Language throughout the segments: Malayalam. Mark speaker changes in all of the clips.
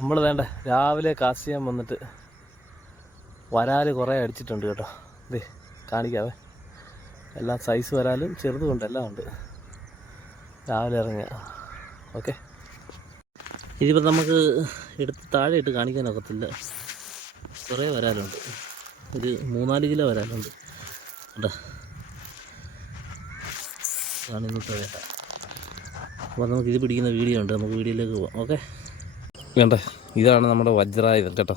Speaker 1: നമ്മൾ വേണ്ട രാവിലെ കാസ്റ്റ് വന്നിട്ട് വരാൽ കുറേ അടിച്ചിട്ടുണ്ട് കേട്ടോ. ഇതേ കാണിക്കാവേ. എല്ലാം സൈസ് വരാലും ചെറുതുമുണ്ട് എല്ലാം ഉണ്ട്. രാവിലെ ഇറങ്ങുക ഓക്കെ ഇതിപ്പോൾ നമുക്ക് എടുത്ത് താഴെ ഇട്ട് കാണിക്കാനൊക്കത്തില്ല കുറേ വരാലുണ്ട്. ഒരു മൂന്നാൽ കിലോ വരാലുണ്ട്. കേട്ടോ അതാണ് ഇന്നത്തെ അപ്പോൾ നമുക്ക് ഇത് പിടിക്കുന്ന വീഡിയോ ഉണ്ട്. നമുക്ക് വീഡിയോയിലേക്ക് പോവാം. ഓക്കെ വേണ്ട ഇതാണ് നമ്മുടെ വജ്രായുധം കേട്ടോ.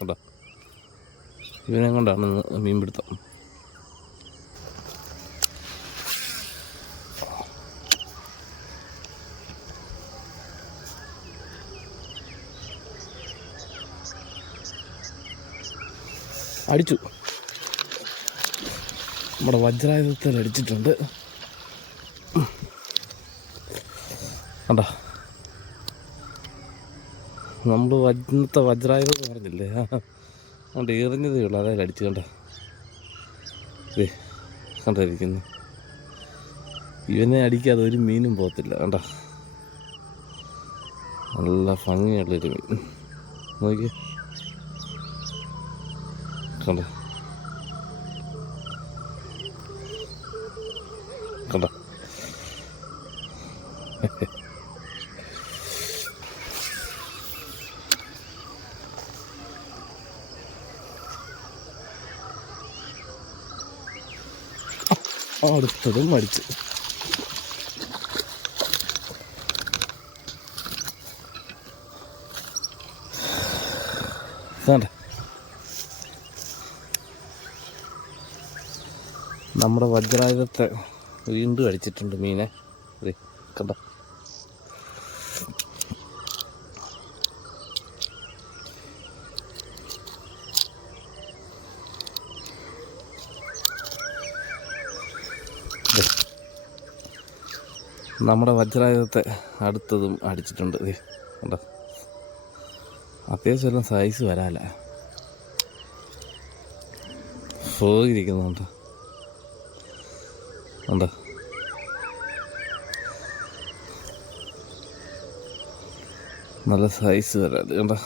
Speaker 1: കേട്ടോ ഇവനെ കൊണ്ടാണ് മീൻ മീൻപിടുത്തം. അടിച്ചു. നമ്മുടെ വജ്രായുധത്തിൽ അടിച്ചിട്ടുണ്ട്. കണ്ടോ? നമ്മൾ ഇന്നത്തെ വജ്രായുധം എന്ന് പറഞ്ഞില്ലേ? അതുകൊണ്ട് എറിഞ്ഞതേ ഉള്ളൂ. അതായത് അടിച്ചു കണ്ട? കണ്ടിരിക്കുന്നു ഇവനെ അടിക്കാതെ ഒരു മീനും പോകത്തില്ല. കണ്ട? നല്ല ഭംഗിയുള്ളൊരു മീൻ. നോക്കി കണ്ടോ? അടുത്തതും വേണ്ട നമ്മുടെ വജ്രായുധത്തെ വീണ്ടും അടിച്ചിട്ടുണ്ട് മീനെ. കണ്ടോ? നമ്മുടെ വജ്രായുധത്തെ അടുത്തതും അടിച്ചിട്ടുണ്ട്. കണ്ടോ? അത്യാവശ്യം എല്ലാം സൈസ് വരാല പോയിരിക്കുന്നുണ്ട് ഉണ്ടോ നല്ല സൈസ് വരാൽ കണ്ടോ?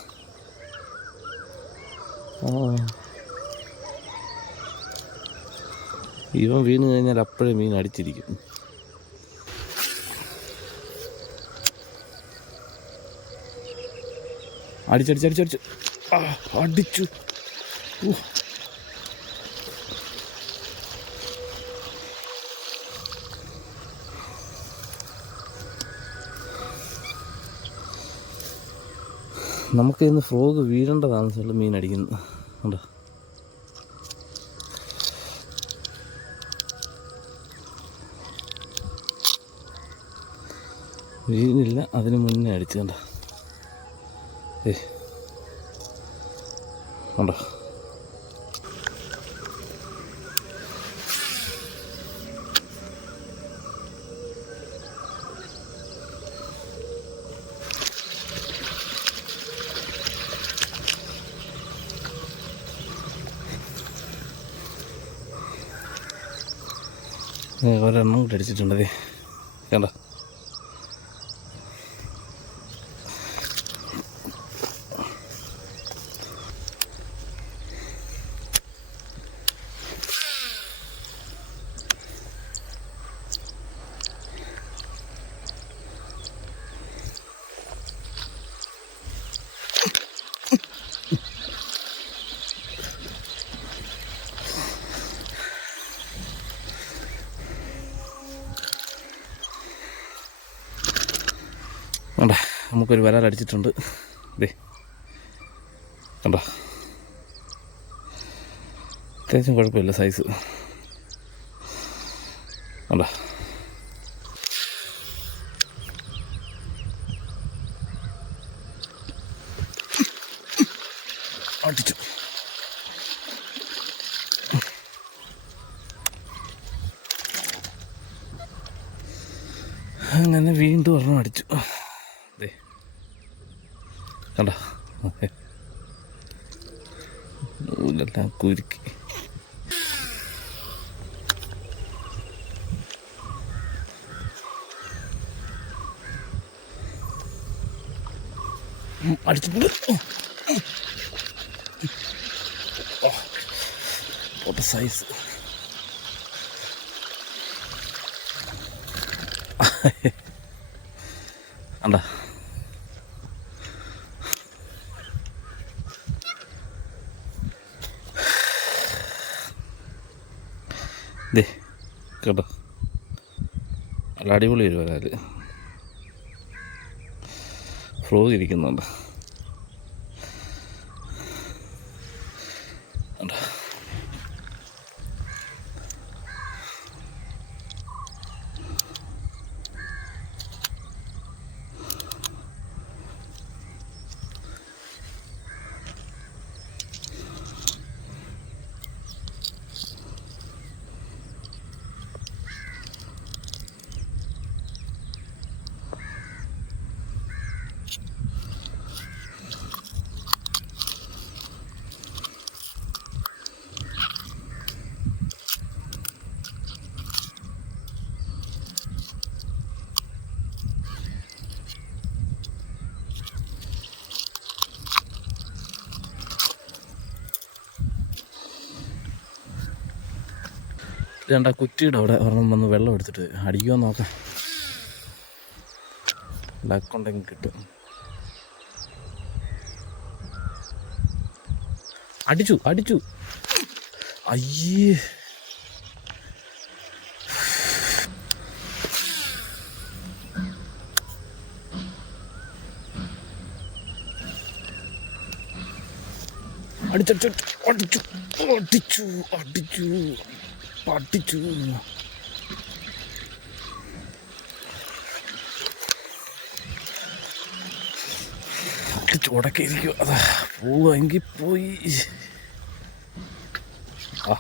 Speaker 1: ഇവൻ വീണ് കഴിഞ്ഞാൽ അപ്പോഴേ മീൻ അടിച്ചിരിക്കും. അടിച്ചടിച്ചടിച്ചടിച്ച്. അടിച്ചു. നമുക്ക് ഇന്ന് ഫ്രോഗ് വീഴേണ്ടതാണ് ചില മീൻ അടിക്കുന്നത്. കണ്ടോ? വീണില്ല അതിന് മുന്നേ അടിച്ചു കണ്ടോ? ഏ, ഒരെണ്ണം കൂടെ അടിച്ചിട്ടുണ്ട്. ദേ. കണ്ടോ? വേണ്ട നമുക്കൊരു വരാൽ അടിച്ചിട്ടുണ്ട്. ദേ കണ്ടോ? അത്യാവശ്യം കുഴപ്പമില്ല സൈസ് കണ്ടോ? അങ്ങനെ വീണ്ടും ഒരെണ്ണം അടിച്ചു. കണ്ടോ? നൂലെല്ലാം കുരുക്കി. അടിച്ചിട്ടുണ്ട്. പോട്ടെ സൈസ് അണ്ടാ ദേ കേട്ടോ. നല്ല അടിപൊളി ഒരു ഫ്ലോ ഇരിക്കുന്നുണ്ട് രണ്ടാ കുറ്റിയുടെ അവിടെ ഒരെണ്ണം വന്ന് വെള്ളം എടുത്തിട്ട് അടിക്കുമോ നോക്കാം. ലക്കുണ്ടെങ്കിൽ കിട്ടും. അടിച്ചു അടിച്ചു. അയ്യേ. അടിച്ചു അടിച്ചു അടിച്ചു അടിച്ചു. അടിച്ചു ഉടക്കിയിരിക്കും അതാ പോവെങ്കിൽ പോയി. ആ.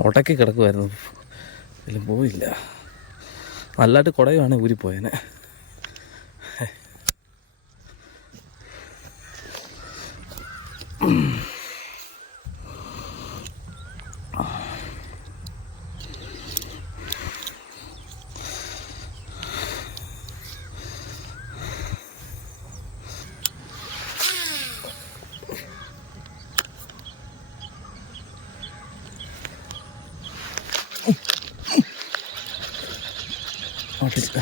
Speaker 1: ഉടക്കി കിടക്കുമായിരുന്നു ഇതിലും പോയില്ല നല്ലതായിട്ട് കുടയുവാണ് ഊരിപ്പോയനെ. ഓട്ടിച്ച്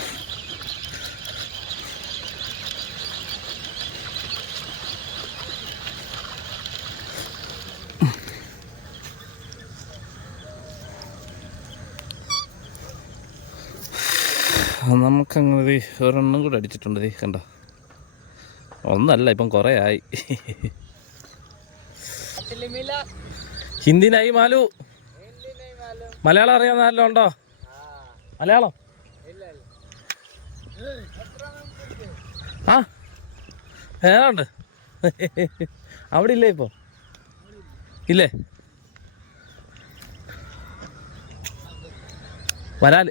Speaker 1: നമുക്കങ്ങനെ ഒരെണ്ണം കൂടെ അടിച്ചിട്ടുണ്ട് കണ്ട. ഒന്നല്ല ഇപ്പം കുറേ ആയി. ഹിന്ദിനായി മാലു മലയാളം അറിയാൻ നല്ല മലയാളം. ആ? ഏതാണ്ട്? അവിടെ ഇല്ലേ ഇപ്പോൾ ഇല്ലേ? വരാൽ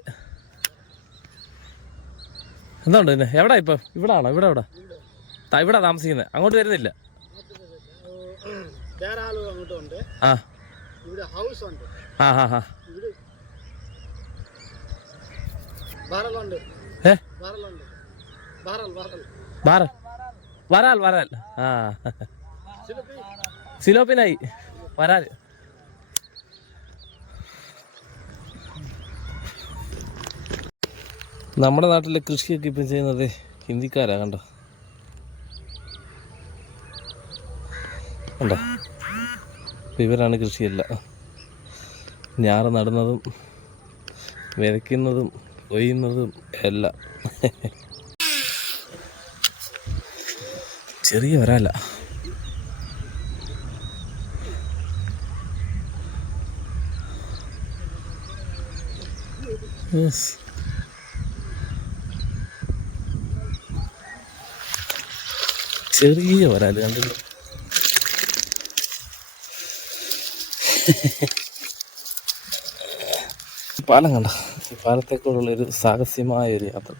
Speaker 1: എന്തുണ്ട് പിന്നെ? എവിടാ ഇപ്പം? ഇവിടെ ആണോ? ഇവിടെ എവിടെ ഇവിടെ താമസിക്കുന്നത് അങ്ങോട്ട് വരുന്നില്ല. ആ. ആ ആ ആ. ഏ? വരാൽ വരാൽ. ആ. സിലോപ്പിനായി. വരാൽ. നമ്മുടെ നാട്ടിലെ കൃഷിയൊക്കെ ഇപ്പം ചെയ്യുന്നത് ഹിന്ദിക്കാരാ കണ്ടോ? കണ്ടോ? ഇവരാണ് കൃഷിയെല്ലാം. ഞാറ് നടുന്നതും വിതയ്ക്കുന്നതും കൊയ്യുന്നതും എല്ലാം. ചെറിയ വരാല്ല. ചെറിയ വരാൽ കണ്ടില്ല? പാലം കണ്ട? പാലത്തേക്കുള്ള ഒരു സാഹസ്യമായ ഒരു യാത്ര.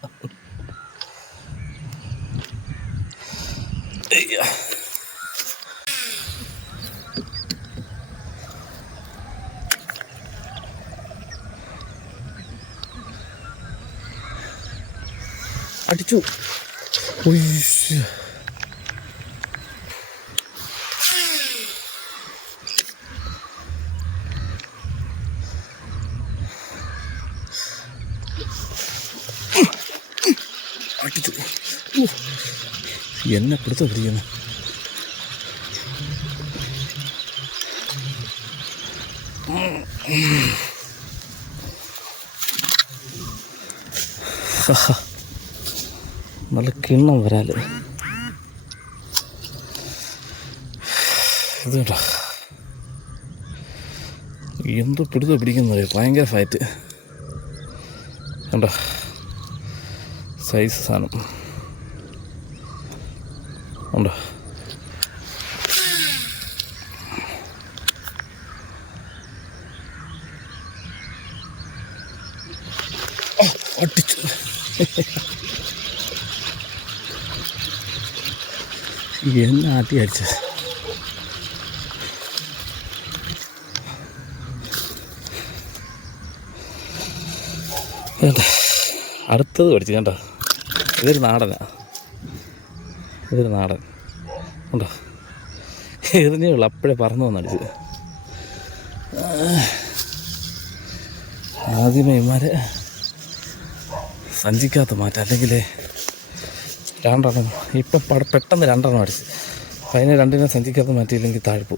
Speaker 1: ഉയ്യ്. അടിച്ചു. എന്നെ പിടുത്തം പിടിക്കുന്നു നല്ല കിണ്ണം കേട്ടോ എന്ത് പിടുത്തം പിടിക്കുന്നത് ഭയങ്കര ഫൈറ്റ് കണ്ടോ? സൈസ് സാധനം. ഉണ്ടോ? ഓ, അടിച്ചു എന്നെ ആട്ടി അടിച്ചത് അടുത്തത് പഠിച്ചു കേട്ടോ ഇതൊരു നാടനാ. ഇതൊരു നാടൻ. ഉണ്ടോ എറിഞ്ഞേ ഉള്ളു അപ്പോഴേ പറന്നു വന്നടിച്ചത് ആദ്യമേ ഇമാരെ സഞ്ചിക്കാത്ത മാറ്റം. അല്ലെങ്കിൽ രണ്ടെണ്ണം. ഇപ്പം പെട്ടെന്ന് രണ്ടെണ്ണം അടിച്ച്. അതിനെ രണ്ടിനെ സഞ്ചിക്കകത്ത് മാറ്റിയില്ലെങ്കിൽ താഴ്പ്പു